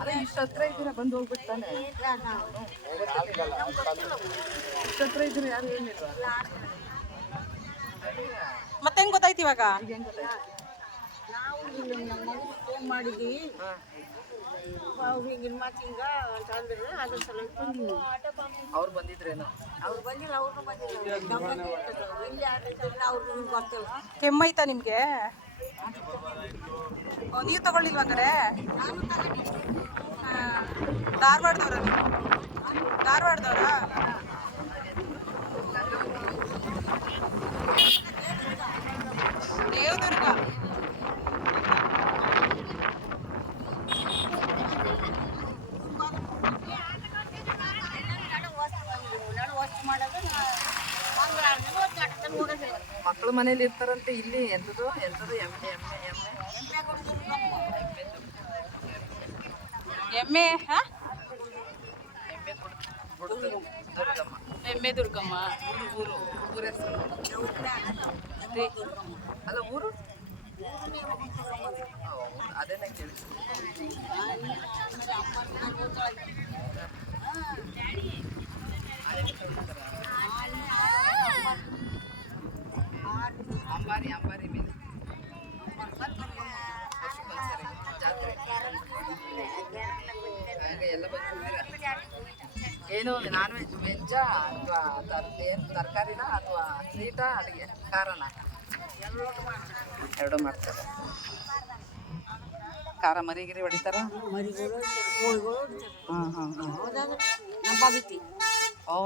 ಅದೇ ಇಷ್ಟು ಹತ್ರ ಇದ್ದೀರಾ ಬಂದು ಹೋಗ್ಬಿಡ್ತಾನೆ. ಇಷ್ಟು ಹತ್ರ ಇದ್ದೀರಾ ಯಾರು ಹೇಳಿಲ್ವಾ? ಮತ್ತೆ ಹೆಂಗ್ ಗೊತ್ತಾಯ್ತು ಇವಾಗ? ನಾವು ಫೋನ್ ಮಾಡಿದ್ವಿ, ಹಿಂಗಿನ ಮಾತು ಹಿಂಗ ಅಂತ ಅಂದ್ರೆ ಅದ್ರ ಸಲ ಅವ್ರು ಬಂದಿದ್ರೇನೋ? ಅವ್ರು ಬಂದಿಲ್ಲ, ಅವ್ರನ್ನೂ ಬಂದಿಲ್ಲ. ಎಲ್ಲಿ ಆಡ್ತಿಲ್ಲ ಅವ್ರಿಗೆ ಗೊತ್ತಿಲ್ಲ. ಕೆಮ್ಮೈತಾ ನಿಮ್ಗೆ? ನೀವು ತಗೊಳ್ಳಿಲ್ವ ಹಂಗಾರೆ? ಧಾರವಾಡದವ್ರ ನೀವು? ಧಾರವಾಡದವ್ರ? ದೇವದುರ್ಗ. ಮಕ್ಕಳು ಮನೇಲಿ ಇರ್ತಾರಂತೆ. ಇಲ್ಲಿ ಎಂಥದ್ದು ಎಂಥದ್ದು ಎಮ್ಮೆ ಎಮ್ಮೆ ದುರ್ಗಮ್ಮ. ಎಮ್ಮೆ ದುರ್ಗಮ್ಮ. ಊರ ಹೆಸರು ಅಲ್ಲ, ಊರು ಅದೇನೇ ಕೇಳಿ. ಅಂಬಾರಿ ಮೇಲೆ ಜಾತ್ರೆ ಎಲ್ಲ ಬಂದಿದ್ದೀರಾ? ಏನು ನಾನ್ ವೆಜ್, ವೆಜ್ಜಾ ಅಥವಾ ಏನು ತರಕಾರಿನ ಅಥವಾ ಸ್ವೀಟಾ ಅಡುಗೆ ಖಾರನ? ಎರಡು ಮಾಡ್ತಾರೆ. ಖಾರ ಮರಿಗಿರಿ ಹೊಡಿತಾರ? ಓ,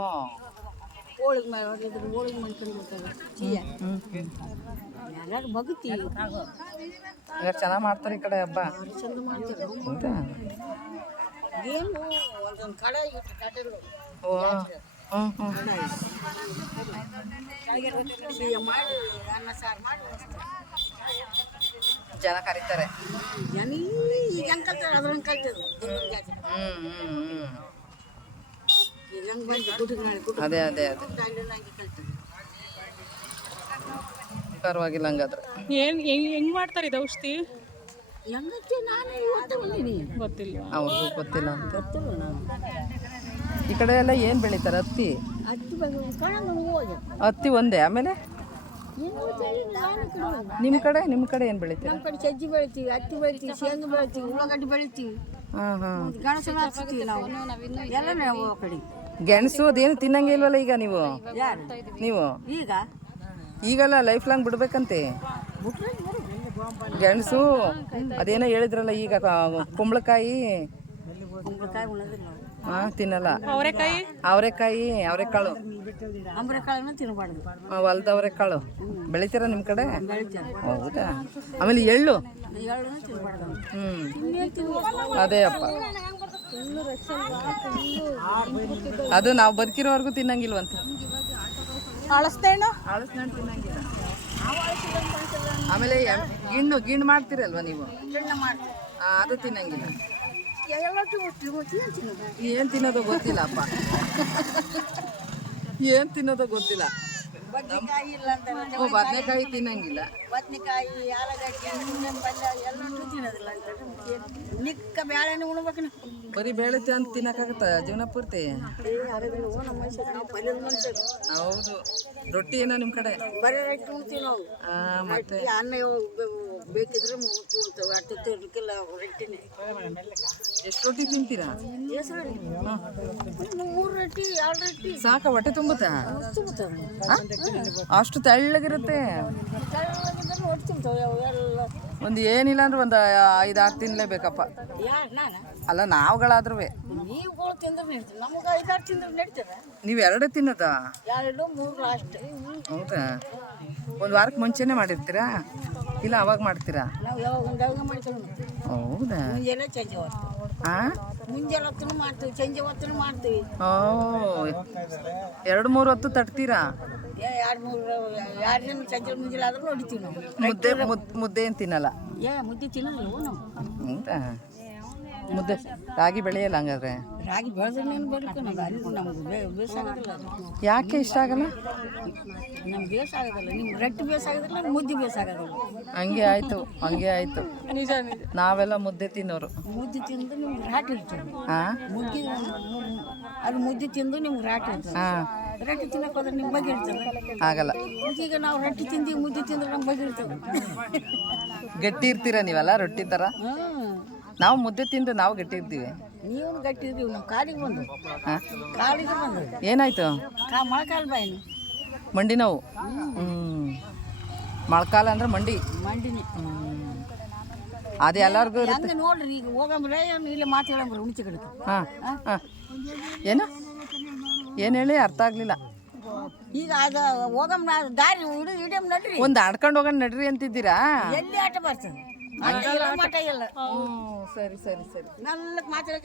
ಹೋಳಿಗೆ ಮಾಡಿ ಹೊಡೆದ್ರೆ ಹೋಳಿಗೆ ಮಾಡ್ಕೊಂಡು ಬರ್ತಾರೆ. ಎಲ್ಲರೂ ಬಗ್ತಿ ಈಗ ಚೆನ್ನಾಗಿ ಮಾಡ್ತಾರೆ ಈ ಕಡೆ ಹಬ್ಬ. ಚಂದ ಮಾಡ್ತಾರೆ. ಹೌದಾ? ಏನು ಒಂದೊಂದು ಕಡೆ ಇಟ್ಟು ಕಟ್ಟಲು ಓ, ಮಾಡಿ ಅನ್ನ ಸಾರು ಮಾಡಿ ಜನ ಕರೀತಾರೆ. ಈಗ ಹೆಂಗೆ ಕಲ್ತಾರೆ ಅದ್ರಂಗೆ ಕಲ್ತದು. ಈಗ ಹೆಂಗೆ ಬಂದು ಅದೇ ಕಲ್ತದೆ. ಪರವಾಗಿಲ್ಲ ಹಂಗಾದ್ರೆ. ಹೆಂಗ್ ಮಾಡ್ತಾರೆ ಇದು ಔಷಧಿ? ಹೆಂಗತ್ತೆ ನಾನೇ ಇವತ್ತು ಬಂದೀನಿ, ಗೊತ್ತಿಲ್ಲ. ಅವ್ರಿಗೂ ಗೊತ್ತಿಲ್ಲ ಅಂತ. ಗೊತ್ತಿಲ್ಲ ನಾನು. ಈ ಕಡೆ ಎಲ್ಲ ಏನು ಬೆಳಿತಾರೆ? ಹತ್ತಿ. ಹತ್ತಿ ಬಂದು ಕಣ ಹೋದೆ ಹತ್ತಿ ಒಂದೇ. ಆಮೇಲೆ ನಿಮ್ಮ ಕಡೆ ಏನು ಬೆಳಿತಾರೆ? ನಮ್ಮ ಕಡೆ ಸಜ್ಜಿ ಬೆಳಿತೀವಿ, ಹತ್ತಿ ಬೆಳಿತೀವಿ, ಶೇಂಗಾ ಬೆಳಿತೀವಿ, ಉಳ್ಳಾಗಡ್ಡಿ ಬೆಳಿತೀವಿ, ಗೆಣಸು ಹಾಕ್ತೀವಿ ನಾವು. ಎಲ್ಲ ನಾವು ಆ ಕಡೆ. ಗೆಣಸು ಅದೇನು ತಿನ್ನಂಗೆ ಇಲ್ವಲ್ಲ ಈಗ ನೀವು? ಯಾರು ನೀವು ಈಗಲ್ಲ ಲೈಫ್ ಲಾಂಗ್ ಬಿಡ್ಬೇಕಂತೆ ಗೆಣಸು. ಅದೇನೋ ಹೇಳಿದ್ರಲ್ಲ ಈಗ ಕುಂಬಳಕಾಯಿ ಉಣ್ಣೋದಿಲ್ಲ ನಾವು. ತಿನ್ನಲ್ಲ. ಅವರೆಕಾಯಿ ಅವರೆಕಾಳು ಅಂಬ್ರೆಕಾಳನ್ನ ತಿನ್ನಬಾರ್ದು. ಹೊಲ್ದ ಅವರೆಕಾಳು ಬೆಳಿತೀರ ನಿಮ್ಮ ಕಡೆ? ಬೆಳಿತಾರೆ. ಹೌದಾ? ಆಮೇಲೆ ಎಳ್ಳು. ಎಳ್ಳನ್ನ ತಿನ್ನಬಾರ್ದು. ಅದೇ ಅಪ್ಪ, ಅದು ನಾವು ಬದುಕಿರೋವರೆಗೂ ತಿನ್ನಂಗಿಲ್ವಂತೆ. ಅಳಸ್ದೇಣ್ಣು ತಿನ್ನಂಗಿಲ್ಲ. ಆಮೇಲೆ ಗಿಣ್ಣು ಮಾಡ್ತೀರಲ್ವ ನೀವು? ಅದು ತಿನ್ನಂಗಿಲ್ಲ. ಏನು ತಿನ್ನೋದು ಗೊತ್ತಿಲ್ಲ ಅಪ್ಪ. ಏನು ತಿನ್ನೋದು ಗೊತ್ತಿಲ್ಲ. ಬದನೆಕಾಯಿ ತಿನ್ನಂಗಿಲ್ಲ. ಬದನೆಕಾಯಿ, ಆಲೂಗಡ್ಡೆ, ಹುಣ್ಣಿನ ಪಲ್ಯ ಎಲ್ಲರೂ ತಿನ್ನೋದಿಲ್ಲ ಅಂತಾರೆ. ನಿಕ್ಕ ಬೇಳೆನೇ ಉಣ್ಬೇಕು. ಬರೀ ಬೇಳೆ ಅಂತ ತಿನ್ನಕ್ಕಾಗತ್ತ ಜೀವನ ಪೂರ್ತಿ? ಹೌದು. ರೊಟ್ಟಿ ಏನೋ ನಿಮ್ಮ ಕಡೆ? ಬರೀ ರೊಟ್ಟಿ ಉಣ್ತೀವಿ ನಾವು. ಮತ್ತೆ ಅನ್ನ ಬೇಕಿದ್ರೆ ಉಣ್ತೀವಿ. ಅಟ್ಟು ತಿರ್ಲಿಕ್ಕಿಲ್ಲ ರೊಟ್ಟಿನೇ. ಎಷ್ಟು ರೊಟ್ಟಿ ತಿಂತೀರಾ? 3 ರೊಟ್ಟಿ 2 ರೊಟ್ಟಿ ಸಾಕ? ಹೊಟ್ಟೆ ತುಂಬುತ್ತಾ? ಅಷ್ಟು ತೆಳ್ಳಗಿರುತ್ತೆ. ಒಂದು ಏನಿಲ್ಲ ಅಂದ್ರೆ ಒಂದು 5-6 ತಿನ್ಲೇಬೇಕಪ್ಪ. ಅಲ್ಲ ನಾವುಗಳಾದ್ರೂ. ನೀವುಗಳು ತಿಂದ್ರೆ ನಡೀತದೆ, ನಮ್ಗೆ 5-6 ತಿಂದ್ರೆ ನಡೀತದೆ. ನೀವು ಎರಡೇ ತಿನ್ನೋದಾ? 2-3 ಅಷ್ಟೇ. ಹೌದಾ? ಒಂದು ವಾರಕ್ಕೆ ಮುಂಚೆನೇ ಮಾಡಿರ್ತೀರಾ ಇಲ್ಲ ಅವಾಗ ಮಾಡ್ತೀರಾ? ನಾವು ಯಾವಾಗ ಮಾಡ್ತೀವಿ. ಹೌದಾ? ಮುಂಜಾನೆ ಸಂಜೆ ಹೊತ್ತು. ಮುಂಜಾನೆ ಹೊತ್ತು ಮಾಡ್ತೀವಿ, ಸಂಜೆ ಹೊತ್ತು ಮಾಡ್ತೀವಿ. ಓ, 2-3 ಹೊತ್ತು ತಟ್ತೀರಾ? 2 ದಿನ ಸಂಜೆ ಮುಂಜಾನೆ ಆದ್ರೂ ಹೊಡಿತೀವಿ ನಾವು. ಮುದ್ದೆ ಏನು ತಿನ್ನಲ್ಲ? ಮುದ್ದೆ ತಿನ್ನಲ್ಲ ನಾವು. ಹೌದಾ? ಮುದ್ದೆ ರಾಗಿ ಬೆಳೆಯಲ್ಲ ಹಂಗಾದ್ರೆ? ರಾಗಿ ಬೆಳೆದ್ರೇನು ಬರಬೇಕು ನಮ್ಗೆ ಅಲ್ಲಿ ನಮ್ಗೆ ಬೇಸಾಗೋದಿಲ್ಲ ಅದು. ಯಾಕೆ ಇಷ್ಟ ಆಗಲ್ಲ? ನಮ್ಗೆ ಬೇಸಾಗೋದಿಲ್ಲ. ನಿಮ್ಗೆ ರೊಟ್ಟಿ ಬೇಸಾಗೋದಿಲ್ಲ, ನಮ್ಗೆ ಮುದ್ದೆ ಬೇಸಾಗೋದಿಲ್ಲ. ಹಂಗೆ ಆಯ್ತು, ಹಂಗೆ ಆಯ್ತು. ನಿಜ ನಿಜ. ನಾವೆಲ್ಲ ಮುದ್ದೆ ತಿನ್ನೋರು. ಮುದ್ದೆ ತಿಂದು ನಿಮ್ಗೆ ರಾಟಿ ಇರ್ತದೆ. ಹಾಂ ಮುದ್ದೆ ಅದು ಮುದ್ದೆ ತಿಂದು ನಿಮ್ಗೆ ರಾಟಿ ಇರ್ತದೆ. ಹಾಂ, ರೊಟ್ಟಿ ತಿನ್ನಕ್ಕೆ ಹೋದ್ರೆ ನಿಮ್ಗೆ ಬಗ್ಗೆ ಇರ್ತದೆ. ಆಗಲ್ಲ. ಈಗ ನಾವು ರೊಟ್ಟಿ ತಿಂದು ಮುದ್ದೆ ತಿಂದ್ರೆ ನಮ್ಗೆ ಬಗ್ಗೆ ಇರ್ತದೆ. ಗಟ್ಟಿ ಇರ್ತೀರ ನೀವೆಲ್ಲ ರೊಟ್ಟಿ ಥರ? ನಾವು ಮುದ್ದೆ ತಿಂದು ನಾವು ಗಟ್ಟಿ ಇರ್ತೀವಿ. ನೀವು ಗಟ್ಟಿ ಇದ್ದೀವಿ, ನಾವು ಕಾಲಿಗೆ ಬಂದು ಹಾಂ, ಕಾಲಿಗೆ ಬಂದು ಏನಾಯ್ತು? ಮೊಳಕಾಲು ಬಾಯಿನಿ ಮಂಡಿ ನೋವು. ಮೊಳಕಾಲ ಅಂದ್ರೆ ಮಂಡಿ. ಮಂಡಿನಿ ಅದು ಎಲ್ಲರಿಗೂ ಇರುತ್ತೆ. ಹಂಗೆ ನೋಡ್ರಿ, ಈಗ ಹೋಗಂಬ್ರೆ ಇಲ್ಲೇ ಮಾತಾಡಂಬ್ರೆ ಉಣಿಚೆ ಕಡೆ. ಹಾಂ ಹಾಂ, ಏನು ಏನು ಹೇಳಿ ಅರ್ಥ ಆಗಲಿಲ್ಲ. ಈಗ ಅದು ಹೋಗಮ್ ದಾರಿ ಹಿಡಿಯಮ್ ನಡ್ರಿ. ಒಂದು ಆಡ್ಕೊಂಡು ಹೋಗೋಣ ನಡ್ರಿ ಅಂತಿದ್ದೀರಾ? ಎಲ್ಲಿ ಆಟ ಬರ್ತದೆ ಮಠ ಎಲ್ಲ. ಸರಿ ಸರಿ ಸರಿ. ನಲ್ಲಕ್ಕೆ ಮಾತಾಡಕ್ಕೆ